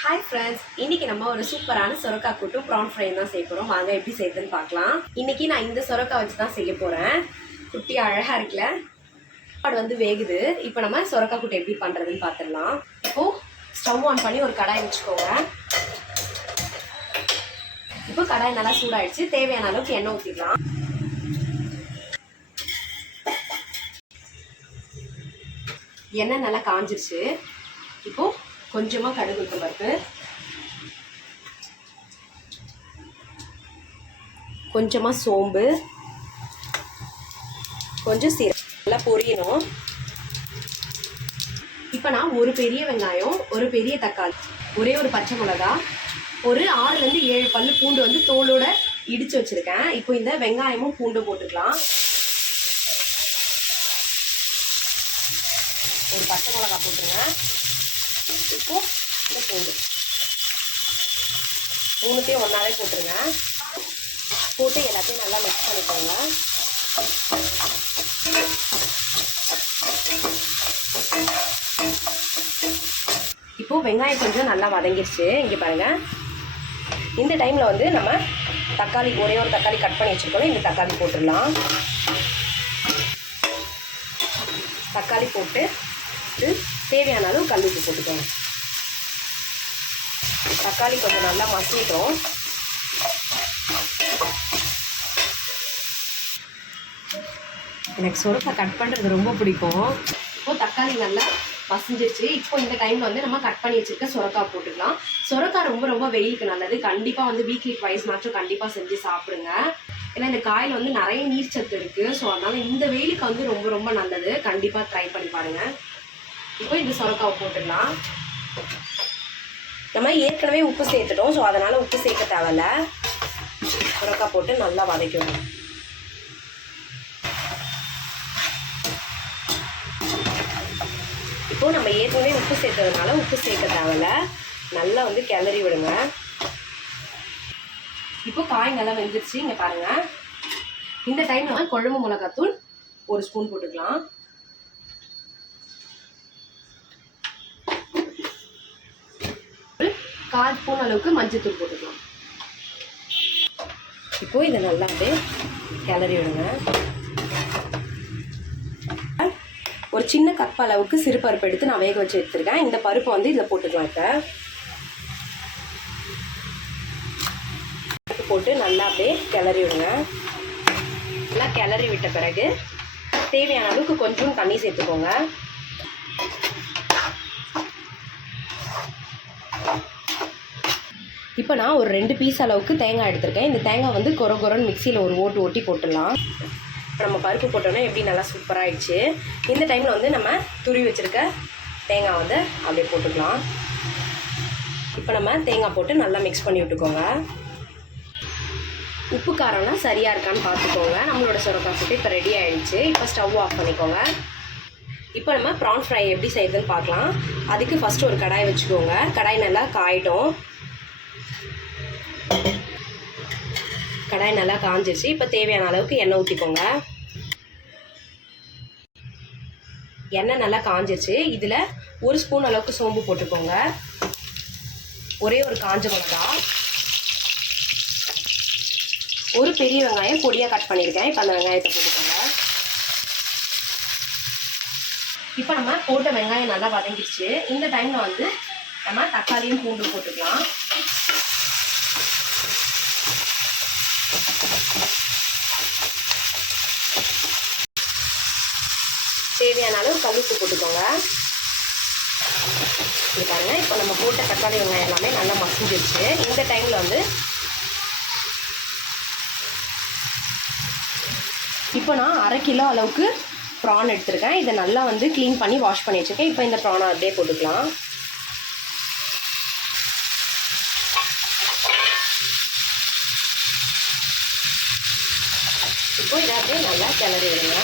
Hi friends இன்னைக்கு நம்ம ஒரு சூப்பரான சொரக்கா கூட்டும் ப்ரான் ஃப்ரை தான் செய்ய போகிறோம் வாங்க எப்படி செய்யுதுன்னு பார்க்கலாம். இன்னைக்கு நான் இந்த சுரக்கா வச்சு தான் செய்ய போகிறேன் குட்டி அழகாக இருக்குல்ல? சாப்பாடு வந்து வேகுது. இப்போ நம்ம சொரக்காய் கூட்டு எப்படி பண்ணுறதுன்னு பார்த்துடலாம் இப்போது ஸ்டவ் ஆன் பண்ணி ஒரு கடாய் வச்சுக்கோங்க. இப்போ கடாய் நல்லா சூடாயிடுச்சு. தேவையான அளவுக்கு எண்ணெய் ஊற்றிக்கலாம் எண்ணெய் நல்லா காஞ்சிருச்சு. இப்போது கொஞ்சமாக கடுகு உளுத்தம் பருப்பு. கொஞ்சமாக சோம்பு. கொஞ்சம் சீரகம் நல்லா பொரியணும். இப்போ நான் ஒரு பெரிய வெங்காயம் ஒரு பெரிய தக்காளி ஒரே ஒரு பச்சை மிளகா ஒரு ஆறுலேருந்து ஏழு பல்லு பூண்டு வந்து தோலோட இடித்து வச்சுருக்கேன். இப்போ இந்த வெங்காயமும் பூண்டு போட்டுக்கலாம். ஒரு பச்சை மிளகா போட்டுருங்க. இப்போ இந்த பூண்டு. மூணுத்தையும் ஒன்றாவே போட்டுருங்க. போட்டு எல்லாத்தையும் நல்லா மிக்ஸ் பண்ணிக்கோங்க. இப்போது வெங்காயம் கொஞ்சம் நல்லா வதங்கிடுச்சு இங்கே பாருங்கள் இந்த டைமில் வந்து நம்ம தக்காளி ஒரே ஒரு தக்காளி கட் பண்ணி வச்சுருக்கோம் இந்த தக்காளி போட்டுடலாம். தக்காளி போட்டு தேவையான அளவு கல் போட்டுக்கோங்க. தக்காளி கொஞ்சம் நல்லா மசிட்டோம் எனக்கு சுரக்கா கட் பண்ணுறது ரொம்ப பிடிக்கும். இப்போ தக்காளி நல்லா மசிஞ்சிருச்சு. இப்போ இந்த டைமில் வந்து நம்ம கட் பண்ணி வச்சுருக்க சுரக்காய் போட்டுக்கலாம். சுரக்காய் ரொம்ப ரொம்ப வெயிலுக்கு நல்லது. கண்டிப்பாக வந்து வீக்லி ட்வைஸ் மாற்றம் கண்டிப்பாக செஞ்சு சாப்பிடுங்க. ஏன்னா இந்த காயில் வந்து நிறைய நீர்ச்சத்து இருக்குது ஸோ அதனால் இந்த வெயிலுக்கு வந்து ரொம்ப ரொம்ப நல்லது. கண்டிப்பாக ட்ரை பண்ணி பாருங்கள் இப்போ இந்த சுரக்காவை போட்டுடலாம் நம்ம ஏற்கனவே உப்பு சேர்த்துட்டோம் ஸோ அதனால் உப்பு சேர்க்க தேவையில்ல. சுரக்காய் போட்டு நல்லா வதக்கணும் இப்போ நம்ம ஏற்கனவே உப்பு சேர்த்ததுனால உப்பு சேர்க்க தேவையில்ல. நல்லா வந்து கிளறி விடுங்க. இப்போ காய் நல்லா வெந்துருச்சு இங்கே பாருங்கள் இந்த டைம் நம்ம குழம்பு மிளகாத்தூள் ஒரு ஸ்பூன் போட்டுக்கலாம். கால் ஸ்பூன் அளவுக்கு மஞ்சத்தூள் போட்டுக்கலாம். இப்போ இதை நல்லா அப்படியே கிளறி விடுங்க. ஒரு சின்ன கப் அளவுக்கு சிறு பருப்பு எடுத்து நான் வேக வச்சு எடுத்துருக்கேன். இந்த பருப்பை வந்து இதில் போட்டுக்கலாம் இப்போ. பருப்பு போட்டு நல்லா அப்படியே கிளறி விடுங்க. நல்லா கிளறி விட்ட பிறகு தேவையான அளவுக்கு கொஞ்சம் தண்ணி சேர்த்துக்கோங்க. இப்போ நான் ஒரு ரெண்டு பீஸ் அளவுக்கு தேங்காய் எடுத்திருக்கேன். இந்த தேங்காய் வந்து கொர கொரன்னு மிக்சியில் ஒரு ஓட்டு ஓட்டி போட்டுடலாம். இப்போ நம்ம பருப்பு போட்டோன்னா எப்படி நல்லா சூப்பராகிடுச்சு இந்த டைமில் வந்து நம்ம துருவி வச்சுருக்க தேங்காய் வந்து அப்படியே போட்டுக்கலாம். இப்போ நம்ம தேங்காய் போட்டு நல்லா மிக்ஸ் பண்ணி விட்டுக்கோங்க. உப்பு காரம்லாம் சரியாக இருக்கான்னு பார்த்துக்கோங்க. நம்மளோட சுரக்காய் இப்போ ரெடி ஆயிடுச்சு. இப்போ ஸ்டவ் ஆஃப் பண்ணிக்கோங்க. இப்போ நம்ம ப்ரான் ஃப்ரை எப்படி செய்யுதுன்னு பார்க்கலாம். அதுக்கு ஃபஸ்ட்டு ஒரு கடாய் வச்சுக்கோங்க. கடாய் நல்லா காயிட்டும். கடாய் நல்லா காஞ்சிருச்சு. இப்போ தேவையான அளவுக்கு எண்ணெய் ஊற்றிக்கோங்க எண்ணெய் நல்லா காஞ்சிருச்சு. இதில் ஒரு ஸ்பூன் அளவுக்கு சோம்பு போட்டுக்கோங்க. ஒரே ஒரு காஞ்ச மிளகா. ஒரு பெரிய வெங்காயம் பொடியாக கட் பண்ணியிருக்கேன். இப்போ அந்த வெங்காயத்தை போட்டுக்கோங்க. இப்போ நம்ம போட்ட வெங்காயம் நல்லா வதங்கிடுச்சு இந்த டைமில் வந்து நம்ம தக்காளியும் பூண்டு போட்டுக்கலாம் தேவையான அளவு கல்லுப்பு போட்டுக்கோங்க. இது பாருங்க இப்போ நம்ம போட்ட தக்காளி வெங்காயம் எல்லாமே நல்லா மசிஞ்சிருச்சு. இந்த டைமில் வந்து இப்போ நான் அரை கிலோ அளவுக்கு ப்ரான் எடுத்திருக்கேன். இதை நல்லா வந்து க்ளீன் பண்ணி வாஷ் பண்ணி வச்சுருக்கேன். இப்போ இந்த ப்ரானை அப்படியே போட்டுக்கலாம். இப்போ இதை அப்படியே நல்லா கிளறி விடுங்க.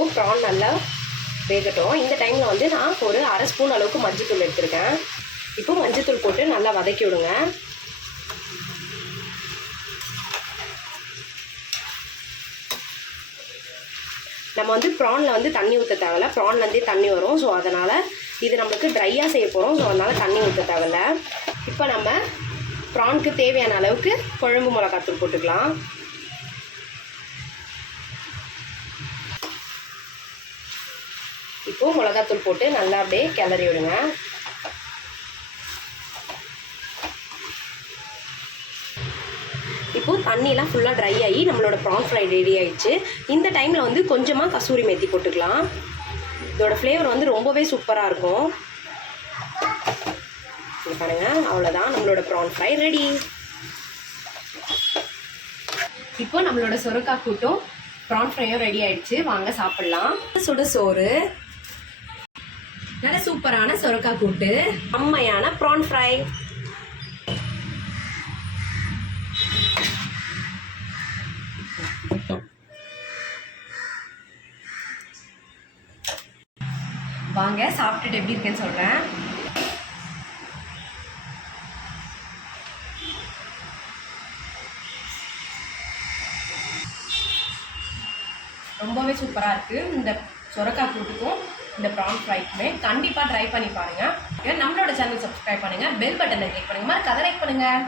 வரைக்கும் ப்ரான் நல்லா வேகட்டும். இந்த டைமில் வந்து நான் ஒரு அரை ஸ்பூன் அளவுக்கு மஞ்சத்தூள் எடுத்திருக்கேன். இப்போ மஞ்சத்தூள் போட்டு நல்லா வதக்கி விடுங்க. நம்ம வந்து ப்ரானில் வந்து தண்ணி ஊற்ற தேவையில்ல. ப்ரான்லேருந்தே தண்ணி வரும். ஸோ அதனால் இது நம்மளுக்கு ட்ரையாக செய்ய போகிறோம் ஸோ அதனால் தண்ணி ஊற்ற தேவையில்ல. இப்போ நம்ம ப்ரானுக்கு தேவையான அளவுக்கு குழம்பு மிளகாத்தூள் போட்டுக்கலாம். இப்போது மிளகாத்தூள் போட்டு நல்லா அப்படியே கிளறி விடுங்க. இப்போ தண்ணியெல்லாம் ஃபுல்லாக ட்ரை ஆகி நம்மளோட ப்ரான் ஃப்ரை ரெடி ஆயிடுச்சு. இந்த டைமில் வந்து கொஞ்சமாக கசூரி மேத்தி போட்டுக்கலாம். இதோட ஃப்ளேவர் வந்து ரொம்பவே சூப்பராக இருக்கும். இங்க பாருங்க அவ்வளோதான் நம்மளோட ப்ரான் ஃப்ரை ரெடி இப்போ நம்மளோட சொரக்காய் கூட்டும் ப்ரான் ஃப்ரையும் ரெடி ஆயிடுச்சு. வாங்க சாப்பிடலாம். சுட சோறு. நல்ல சூப்பரான சொரக்காய் கூட்டு. அம்மையான ப்ரான் ஃப்ரை வாங்க சாப்பிட்டுட்டு எப்படி இருக்குன்னு சொல்கிறேன் ரொம்பவே சூப்பராக இருக்குது இந்த சொரக்காய் கூட்டுக்கும் இந்த ப்ரான் ஃப்ரைக்குமே கண்டிப்பாக ட்ரை பண்ணி பாருங்கள் நம்மளோட சேனல் சப்ஸ்கிரைப் பண்ணுங்கள் பெல் பட்டனை கிளிக் பண்ணுங்கள் கதை லைக் பண்ணுங்கள்